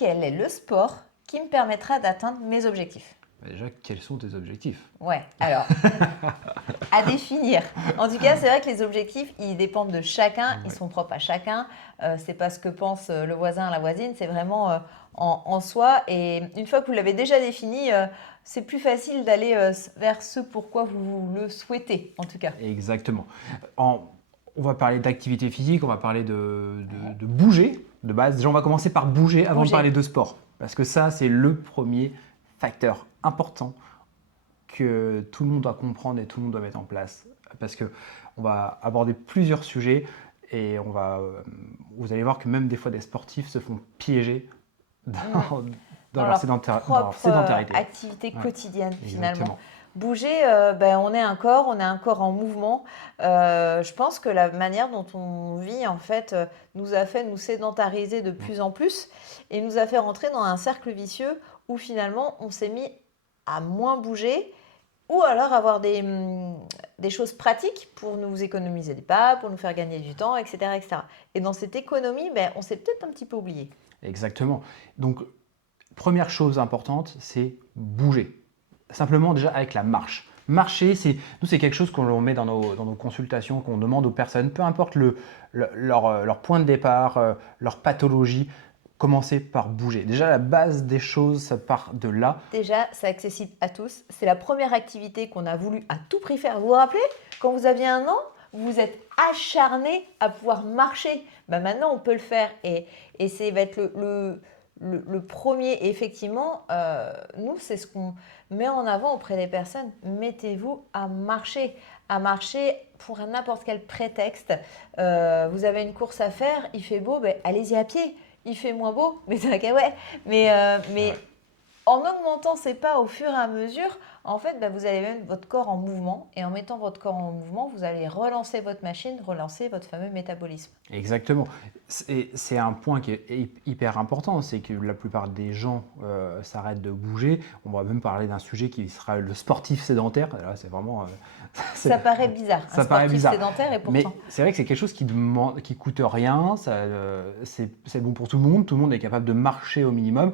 quel est le sport qui me permettra d'atteindre mes objectifs? Déjà, quels sont tes objectifs? Ouais, alors, à définir. En tout cas, c'est vrai que les objectifs, ils dépendent de chacun, ils Ouais. sont propres à chacun. C'est pas ce que pense le voisin, la voisine, c'est vraiment en soi. Et une fois que vous l'avez déjà défini, c'est plus facile d'aller vers ce pourquoi vous le souhaitez, en tout cas. Exactement. On va parler d'activité physique, on va parler de bouger de base. Déjà, on va commencer par bouger avant de Bouger. parler de sport. Parce que ça, c'est le premier facteur important que tout le monde doit comprendre et tout le monde doit mettre en place. Parce que on va aborder plusieurs sujets et vous allez voir que même des fois des sportifs se font piéger dans, Dans leur leur leur propre sédentarité. activité Ouais, quotidienne, finalement. exactement. Bouger, on est un corps en mouvement. Je pense que la manière dont on vit, en fait, nous a fait nous sédentariser de plus en plus et nous a fait rentrer dans un cercle vicieux où finalement on s'est mis à moins bouger ou alors avoir des choses pratiques pour nous économiser des pas, pour nous faire gagner du temps, etc. etc. Et dans cette économie, on s'est peut-être un petit peu oublié. Exactement. Donc, première chose importante, c'est bouger. Simplement déjà avec la marche. Marcher, c'est quelque chose qu'on met dans nos consultations, qu'on demande aux personnes, peu importe leur point de départ, leur pathologie, commencer par bouger. Déjà, la base des choses, ça part de là. Déjà, c'est accessible à tous. C'est la première activité qu'on a voulu à tout prix faire. Vous vous rappelez, quand vous aviez 1 an, vous vous êtes acharné à pouvoir marcher. Maintenant, on peut le faire. Et c'est va être le premier. Et effectivement, nous, c'est ce qu'on met en avant auprès des personnes. Mettez-vous à marcher. À marcher pour n'importe quel prétexte. Vous avez une course à faire, il fait beau, allez-y à pied. Il fait moins beau, mais c'est ok, ouais. Mais en augmentant ces pas au fur et à mesure, en fait, vous allez mettre votre corps en mouvement. Et en mettant votre corps en mouvement, vous allez relancer votre machine, relancer votre fameux métabolisme. Exactement. C'est un point qui est hyper important, c'est que la plupart des gens s'arrêtent de bouger. On va même parler d'un sujet qui sera le sportif sédentaire. Là, c'est vraiment... Ça paraît bizarre, ça un paraît sportif bizarre. sédentaire, et Mais pourtant. c'est vrai que c'est quelque chose qui coûte rien. C'est bon pour tout le monde. Tout le monde est capable de marcher au minimum.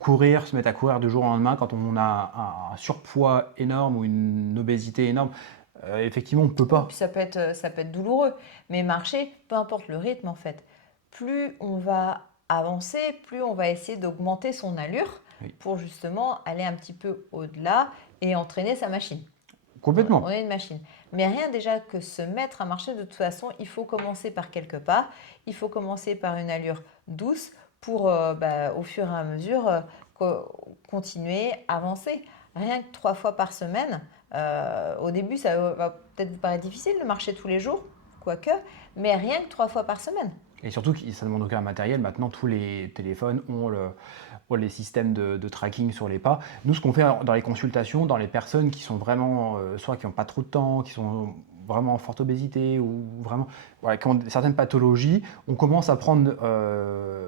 Courir, se mettre à courir du jour au lendemain quand on a un surpoids énorme ou une obésité énorme, effectivement, on ne peut Oui, pas. puis ça peut être douloureux. Mais marcher, peu importe le rythme, en fait, plus on va avancer, plus on va essayer d'augmenter son allure Oui. pour justement aller un petit peu au-delà et entraîner sa machine. Complètement. On est une machine. Mais rien déjà que se mettre à marcher, de toute façon, il faut commencer par quelques pas. Il faut commencer par une allure douce pour, au fur et à mesure, continuer, avancer. Rien que 3 fois par semaine. Au début, ça va peut-être vous paraître difficile de marcher tous les jours, quoique, mais rien que 3 fois par semaine. Et surtout que ça ne demande aucun matériel. Maintenant, tous les téléphones ont les systèmes de tracking sur les pas. Nous, ce qu'on fait dans les consultations, dans les personnes qui sont vraiment, soit qui n'ont pas trop de temps, qui sont vraiment en forte obésité ou vraiment qui ont certaines pathologies, on commence à prendre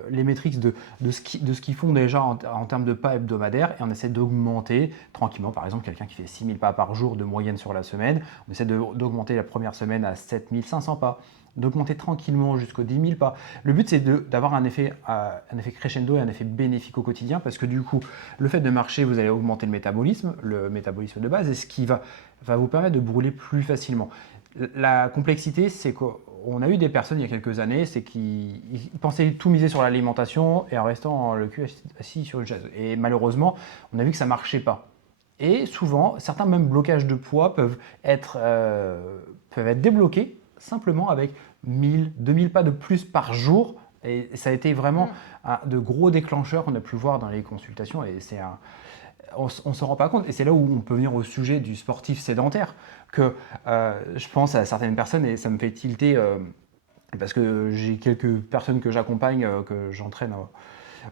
les métriques de ce qu'ils font déjà en termes de pas hebdomadaires et on essaie d'augmenter tranquillement. Par exemple, quelqu'un qui fait 6000 pas par jour de moyenne sur la semaine, on essaie d'augmenter la première semaine à 7500 pas, d'augmenter tranquillement jusqu'aux 10 000 pas. Le but, c'est d'avoir un effet crescendo et un effet bénéfique au quotidien parce que du coup, le fait de marcher, vous allez augmenter le métabolisme de base, et ce qui va vous permettre de brûler plus facilement. La complexité, c'est qu'on a eu des personnes il y a quelques années, c'est qu'ils pensaient tout miser sur l'alimentation et en restant le cul assis sur une chaise. Et malheureusement, on a vu que ça ne marchait pas. Et souvent, certains même blocages de poids peuvent être débloqués simplement avec 1000, 2000 pas de plus par jour. Et ça a été vraiment de gros déclencheurs qu'on a pu voir dans les consultations. Et on ne s'en rend pas compte. Et c'est là où on peut venir au sujet du sportif sédentaire. Que je pense à certaines personnes, et ça me fait tilter, parce que j'ai quelques personnes que j'accompagne, que j'entraîne,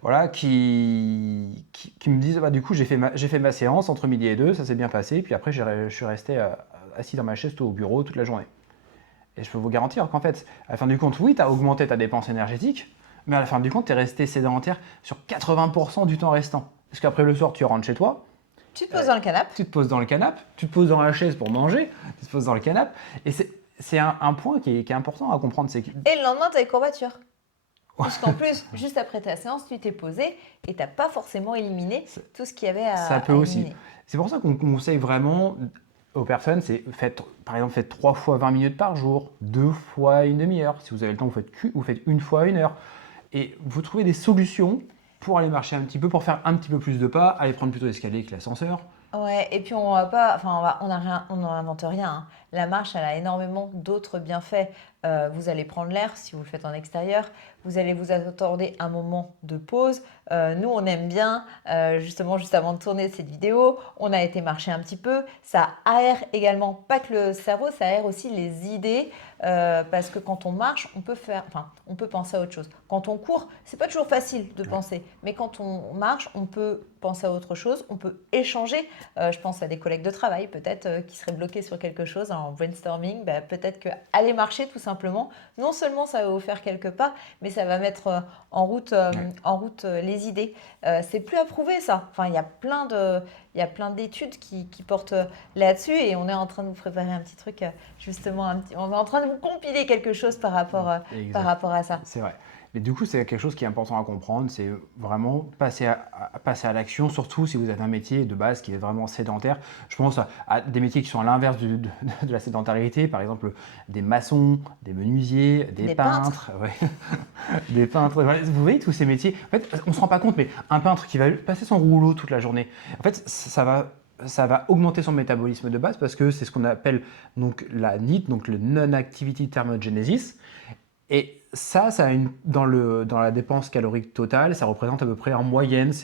voilà, qui me disent du coup j'ai fait ma séance entre midi et 2, ça s'est bien passé, puis après je suis resté assis dans ma chaise au bureau toute la journée. Et je peux vous garantir qu'en fait, à la fin du compte, oui, tu as augmenté ta dépense énergétique, mais à la fin du compte, tu es resté sédentaire sur 80% du temps restant. Parce qu'après le soir, tu rentres chez toi, Tu te poses dans le canapé. tu te poses dans le canapé, tu te poses dans la chaise pour manger, tu te poses dans le canapé. Et c'est un point qui est important à comprendre. C'est que Et le lendemain, tu as les courbatures. Puisqu'en plus, juste après ta séance, tu t'es posé et tu n'as pas forcément éliminé tout ce qu'il y avait Ça peut à aussi. éliminer. C'est pour ça qu'on conseille vraiment aux personnes, par exemple, faites 3 fois 20 minutes par jour, 2 fois une demi-heure. Si vous avez le temps, vous faites une fois une heure. Et vous trouvez des solutions pour aller marcher un petit peu, pour faire un petit peu plus de pas, aller prendre plutôt l'escalier que l'ascenseur. Ouais, et puis on va pas, enfin on a rien, on n'invente rien, hein. La marche, elle a énormément d'autres bienfaits. Vous allez prendre l'air si vous le faites en extérieur. Vous allez vous accorder un moment de pause. Nous, on aime bien, justement, juste avant de tourner cette vidéo, on a été marcher un petit peu. Ça aère également, pas que le cerveau, ça aère aussi les idées. Parce que quand on marche, on peut penser à autre chose. Quand on court, c'est pas toujours facile de penser, mais quand on marche, on peut penser à autre chose, on peut échanger. Je pense à des collègues de travail peut-être qui seraient bloqués sur quelque chose en brainstorming. Bah, peut-être que aller marcher tout simplement, non seulement ça va vous faire quelques pas, mais ça va mettre en route les idées. C'est plus à prouver ça. Enfin, il y a plein d'études qui portent là-dessus et on est en train de vous préparer un petit truc justement. On est en train de vous compiler quelque chose par rapport à ça. C'est vrai. Mais du coup, c'est quelque chose qui est important à comprendre, c'est vraiment passer à l'action, surtout si vous avez un métier de base qui est vraiment sédentaire. Je pense à des métiers qui sont à l'inverse de la sédentarité, par exemple des maçons, des menuisiers, des peintres. Ouais. Des peintres. Voilà, vous voyez tous ces métiers. En fait, on ne se rend pas compte, mais un peintre qui va passer son rouleau toute la journée, en fait, ça va augmenter son métabolisme de base parce que c'est ce qu'on appelle donc la NEAT, donc le Non-Activity Thermogenesis. Et ça dans la dépense calorique totale, ça représente à peu près en moyenne,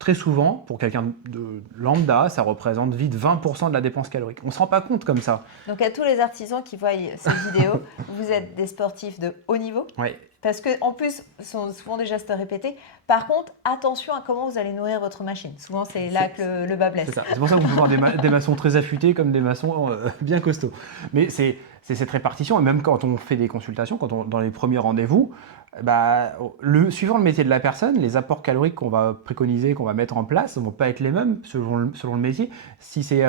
très souvent, pour quelqu'un de lambda, ça représente vite 20% de la dépense calorique. On ne se rend pas compte comme ça. Donc à tous les artisans qui voient cette vidéo, vous êtes des sportifs de haut niveau. Oui. Parce qu'en plus, sont souvent des gestes répétés. Par contre, attention à comment vous allez nourrir votre machine. Souvent, c'est là que le bas blesse. C'est ça. C'est pour ça qu'on peut voir des maçons très affûtés comme des maçons bien costauds. Mais c'est cette répartition, et même quand on fait des consultations, dans les premiers rendez-vous, bah, suivant le métier de la personne, les apports caloriques qu'on va préconiser, qu'on va mettre en place, ne vont pas être les mêmes selon le métier. Si c'est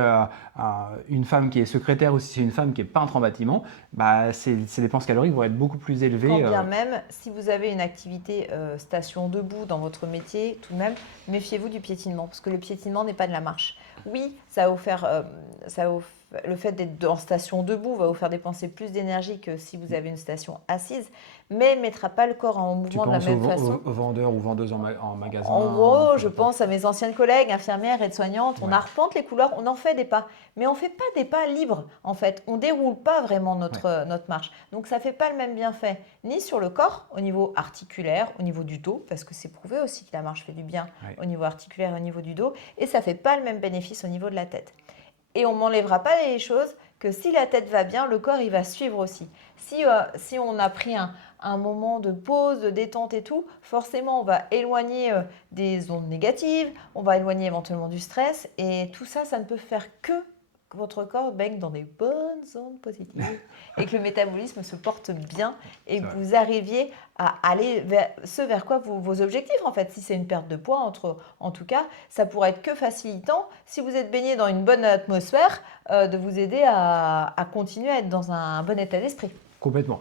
une femme qui est secrétaire ou si c'est une femme qui est peintre en bâtiment, bah, ces dépenses caloriques vont être beaucoup plus élevées. Quand bien même, si vous avez une activité station debout dans votre métier, tout de même, méfiez-vous du piétinement, parce que le piétinement n'est pas de la marche. Oui, le fait d'être en station debout va vous faire dépenser plus d'énergie que si vous avez une station assise, mais ne mettra pas le corps en mouvement de la même façon. Aux vendeurs ou vendeuses en magasin. En gros, je pense à mes anciennes collègues, infirmières, aides-soignantes, on arpente les couloirs, on en fait des pas, mais on ne fait pas des pas libres en fait, on ne déroule pas vraiment notre marche. Donc ça ne fait pas le même bienfait, ni sur le corps, au niveau articulaire, au niveau du dos, parce que c'est prouvé aussi que la marche fait du bien au niveau articulaire et au niveau du dos, et ça ne fait pas le même bénéfice au niveau de la tête. Et on ne m'enlèvera pas les choses que si la tête va bien, le corps il va suivre aussi. Si on a pris un moment de pause, de détente et tout, forcément on va éloigner des ondes négatives, on va éloigner éventuellement du stress et tout ça, ça ne peut faire que votre corps baigne dans des bonnes ondes positives et que le métabolisme se porte bien et que vous arriviez à aller vers quoi vos objectifs en fait. Si c'est une perte de poids, en tout cas, ça pourrait être que facilitant si vous êtes baigné dans une bonne atmosphère de vous aider à continuer à être dans un bon état d'esprit. Complètement.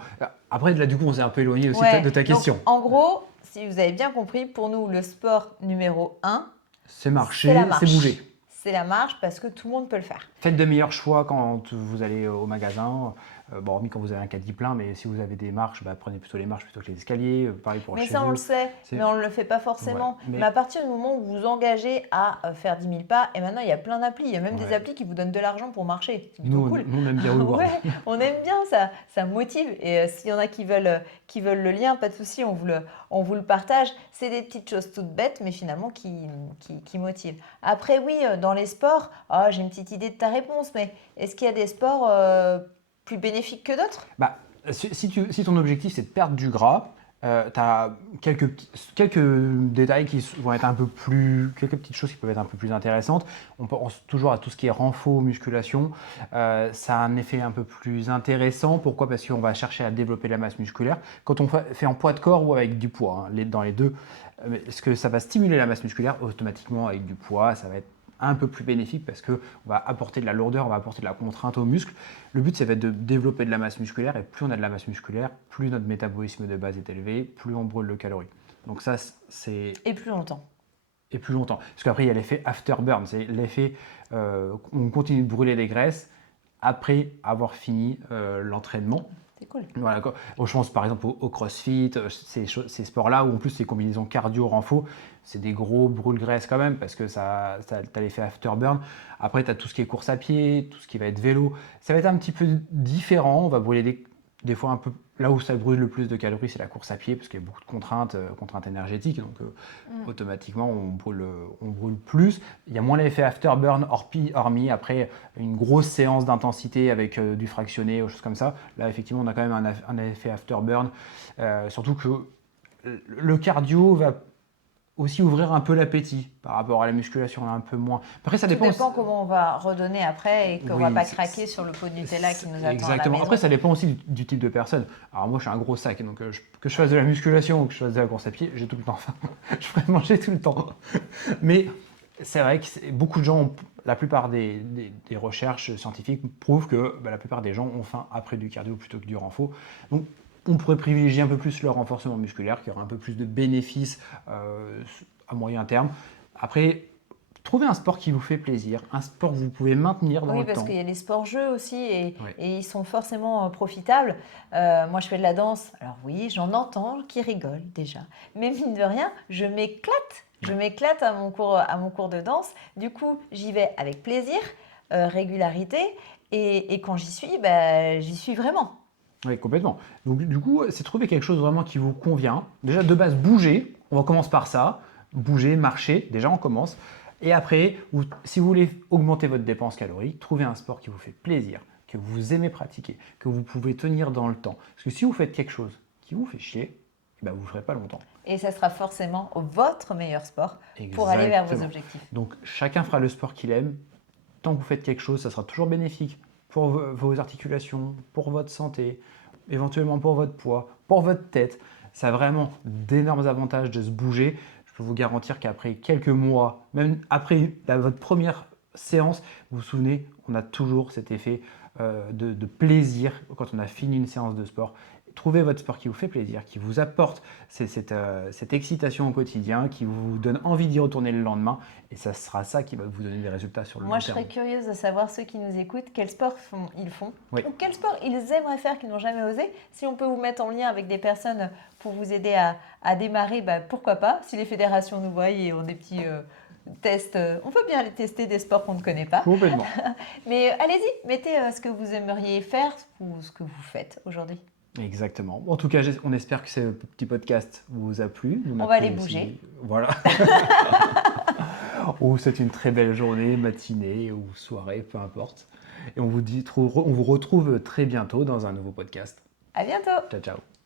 Après, là, du coup, on s'est un peu éloigné aussi de ta question. Donc, en gros, si vous avez bien compris, pour nous, le sport numéro 1, c'est marcher, c'est bouger. C'est la marche parce que tout le monde peut le faire. Faites de meilleurs choix quand vous allez au magasin. Hormis quand vous avez un caddie plein, mais si vous avez des marches, prenez plutôt les marches plutôt que les escaliers. Pareil pour mais chez ça, vous. on le sait, mais on ne le fait pas forcément. Mais à partir du moment où vous vous engagez à faire 10 000 pas, et maintenant, il y a plein d'applis. Il y a même des applis qui vous donnent de l'argent pour marcher. C'est plutôt cool. Nous, on aime bien le voir. On aime bien ça. Ça motive. Et s'il y en a qui veulent le lien, pas de souci, on vous le partage. C'est des petites choses toutes bêtes, mais finalement qui motivent. Après, oui, dans les sports, j'ai une petite idée de ta réponse, mais est-ce qu'il y a des sports plus bénéfiques que d'autres? Si ton objectif c'est de perdre du gras, tu as quelques détails qui vont être quelques petites choses qui peuvent être un peu plus intéressantes. On pense toujours à tout ce qui est renfort, musculation. Ça a un effet un peu plus intéressant. Pourquoi? Parce qu'on va chercher à développer la masse musculaire. Quand on fait en poids de corps ou avec du poids, dans les deux, est-ce que ça va stimuler la masse musculaire? Automatiquement, avec du poids, ça va être un peu plus bénéfique parce qu'on va apporter de la lourdeur, on va apporter de la contrainte aux muscles. Le but, ça va être de développer de la masse musculaire et plus on a de la masse musculaire, plus notre métabolisme de base est élevé, plus on brûle de calories. Donc ça, c'est... Et plus longtemps. Et plus longtemps. Parce qu'après, il y a l'effet afterburn, c'est l'effet on continue de brûler des graisses après avoir fini l'entraînement. C'est cool. Voilà, je pense par exemple au CrossFit, ces sports-là où en plus ces combinaisons cardio-renfo, c'est des gros brûle-graisse quand même parce que tu as l'effet afterburn. Après, tu as tout ce qui est course à pied, tout ce qui va être vélo. Ça va être un petit peu différent. On va brûler des fois un peu. Là où ça brûle le plus de calories, c'est la course à pied parce qu'il y a beaucoup de contraintes énergétiques. Donc automatiquement, on brûle plus. Il y a moins l'effet afterburn, hormis après une grosse séance d'intensité avec du fractionné ou choses comme ça. Là, effectivement, on a quand même un effet afterburn. Surtout que le cardio va aussi ouvrir un peu l'appétit par rapport à la musculation, un peu moins. Après, ça dépend. Tout dépend comment on va redonner après et qu'on ne va pas craquer sur le pot de Nutella qui nous attend. Exactement. À la maison. Après, ça dépend aussi du type de personne. Alors moi, je suis un gros sac, donc que je fasse de la musculation ou que je fasse de la course à pied, j'ai tout le temps faim. Je pourrais manger tout le temps. Mais c'est vrai que beaucoup de gens, la plupart des recherches scientifiques prouvent que la plupart des gens ont faim après du cardio plutôt que du renfo. Donc, on pourrait privilégier un peu plus le renforcement musculaire, qui aura un peu plus de bénéfices à moyen terme. Après, trouvez un sport qui vous fait plaisir, un sport que vous pouvez maintenir dans le temps. Oui, parce qu'il y a les sports-jeux aussi et ils sont forcément profitables. Moi, je fais de la danse. Alors oui, j'en entends qui rigolent déjà. Mais mine de rien, je m'éclate. Je m'éclate à mon cours de danse. Du coup, j'y vais avec plaisir, régularité. Et quand j'y suis vraiment. Oui, complètement. Donc, du coup, c'est trouver quelque chose vraiment qui vous convient. Déjà, de base, bouger. On commence par ça. Bouger, marcher. Déjà, on commence. Et après, si vous voulez augmenter votre dépense calorique, trouvez un sport qui vous fait plaisir, que vous aimez pratiquer, que vous pouvez tenir dans le temps. Parce que si vous faites quelque chose qui vous fait chier, vous ne le ferez pas longtemps. Et ça sera forcément votre meilleur sport pour aller vers vos objectifs. Donc, chacun fera le sport qu'il aime. Tant que vous faites quelque chose, ça sera toujours bénéfique pour vos articulations, pour votre santé, éventuellement pour votre poids, pour votre tête. Ça a vraiment d'énormes avantages de se bouger. Je peux vous garantir qu'après quelques mois, même après votre première séance, vous vous souvenez, on a toujours cet effet de plaisir quand on a fini une séance de sport. Trouvez votre sport qui vous fait plaisir, qui vous apporte cette excitation au quotidien, qui vous donne envie d'y retourner le lendemain. Et ça sera ça qui va vous donner des résultats sur le long terme. Moi, je serais curieuse de savoir ceux qui nous écoutent, quel sport ils font oui. ou quel sport ils aimeraient faire qu'ils n'ont jamais osé. Si on peut vous mettre en lien avec des personnes pour vous aider à démarrer, pourquoi pas. Si les fédérations nous voient et ont des petits tests, on peut bien les tester des sports qu'on ne connaît pas. Complètement. Mais allez-y, mettez ce que vous aimeriez faire ou ce que vous faites aujourd'hui. Exactement. En tout cas, on espère que ce petit podcast vous a plu. On va aller bouger. Voilà. Ou c'est une très belle journée, matinée ou soirée, peu importe. Et on vous retrouve très bientôt dans un nouveau podcast. À bientôt. Ciao, ciao.